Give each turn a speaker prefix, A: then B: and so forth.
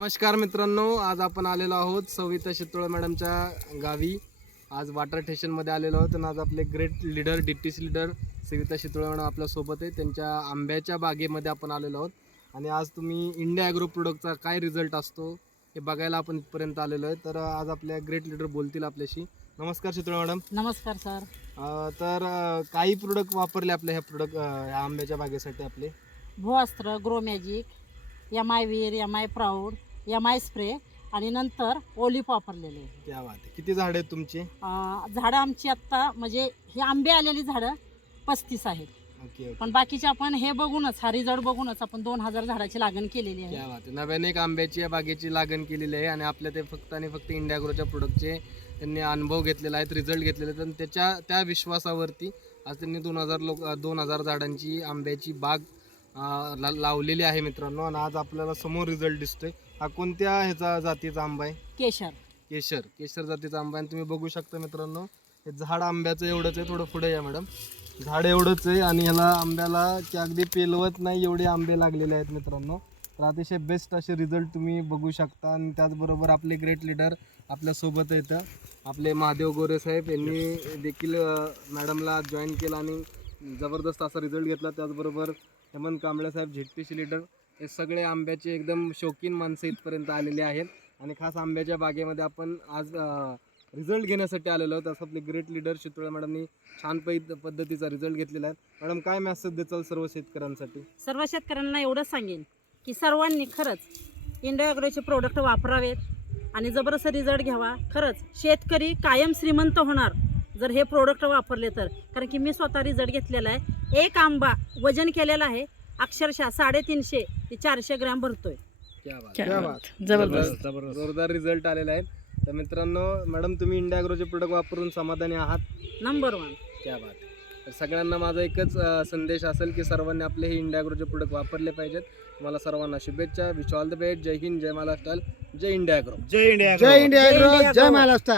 A: नमस्कार मित्रांनो आज आपण आलेलो आहोत सविता शितोळे मॅडमच्या गावी. आज वाटर स्टेशनमध्ये आलेलो आहोत आणि आज आपले great leader D T C leader Savita Shitole madam आपल्यासोबत आहे. त्यांच्या आंब्याच्या बागेमध्ये आपण आलेलो आहोत. आणि आज तुम्ही इंडिया ॲग्रो प्रोडक्टचा काय रिझल्ट असतो हे बघायला आपण इथपर्यंत आलेलो आहे. तर आज आपल्या ग्रेट लीडर बोलतील आपल्याशी. नमस्कार शितोळे मॅडम.
B: नमस्कार सर.
A: तर काही प्रोडक्ट वापरले आपल्या ह्या प्रोडक्ट ह्या आंब्याच्या बागेसाठी आपले?
B: Bhuastra grow magic M I Veer M I proud M I spray आणि नंतर ओलिप वापरलेले.
A: त्या. किती झाड आहेत तुमचे?
B: अं, झाडं आमची आत्ता म्हणजे हे आंबे आलेली झाडं पस्तीस आहेत.
A: Okay okay.
B: पण बाकीचे आपण हे बघूनच हा रिझल्ट बघूनच आपण दोन हजार झाडाची लागण केलेली आहे.
A: क्या बात आहे. नव्याने एक आंब्याची या बागेची लागण केलेली आहे आणि आपल्या ते फक्त आणि फक्त इंडिया ग्रोच्या प्रोडक्टचे त्यांनी अनुभव घेतलेला आहेत रिझल्ट घेतलेले आहेत. आणि त्याच्या त्या विश्वासावरती आज त्यांनी दोन हजार लोक दोन हजार झाडांची आंब्याची बाग लावलेली आहे मित्रांनो. आणि आज आपल्याला समोर रिझल्ट दिसतोय. हा कोणत्या ह्याचा जातीचा आंबा आहे?
B: केशर.
A: केशर. केशर जातीचा आंबा आहे. आणि तुम्ही बघू शकता मित्रांनो हे झाड आंब्याचं एवढंच आहे. थोडं पुढे या मॅडम झाड एवढंच आहे आणि ह्याला आंब्याला की अगदी पेलवत नाही एवढे आंबे लागलेले आहेत मित्रांनो. तर अतिशय बेस्ट असे रिझल्ट तुम्ही बघू शकता. आणि त्याचबरोबर आपले ग्रेट लीडर आपल्यासोबत येतं आपले महादेव गोरे साहेब यांनी देखील मॅडमला जॉईन केलं आणि जबरदस्त असा रिझल्ट घेतला. त्याचबरोबर हेमंत कांबळेसाहेब झेडपीसी लीडर हे सगळे आंब्याचे एकदम शौकीन माणसं इथपर्यंत आलेले आहेत. आणि खास आंब्याच्या बागेमध्ये आपण आज रिझल्ट घेण्यासाठी आलेलो आहोत. असं आपले ग्रेट लीडर चितोळे मॅडमनी छान पै पद्धतीचा रिझल्ट घेतलेला आहे. मॅडम काय मॅसेज देचाल सर्व शेतकऱ्यांसाठी?
B: सर्व शेतकऱ्यांना एवढंच सांगेन की सर्वांनी खरंच इंडोॲग्रोचे प्रोडक्ट वापरावेत आणि जबरदस्त रिझल्ट घ्यावा. खरंच शेतकरी कायम श्रीमंत होणार जर हे प्रोडक्ट वापरले तर. कारण की मी स्वतः रिझल्ट घेतलेला आहे. एक आंबा वजन केलेला आहे अक्षरशः साडेतीनशे ते चारशे ग्रॅम भरतोय.
A: क्या बात.
C: क्या बात.
A: जबरदस्त. जोरदार रिझल्ट आलेला आहे. तर मित्रांनो मॅडम तुम्ही इंडिया अग्रोचे प्रोडक्ट वापरून समाधानी आहात?
B: नंबर वन
A: क्या बात. तर सगळ्यांना माझा एकच अं, संदेश असेल की सर्वांनी आपले हे इंडिया अग्रोचे प्रोडक्ट वापरले पाहिजेत. तुम्हाला सर्वांना शुभेच्छा. विश ऑल द बेस्ट जय हिंद जय महाराष्ट्र. जय इंडिया अग्रो
D: जय इंडिया
C: जय इंडिया
B: जय.
C: महाराष्ट्र.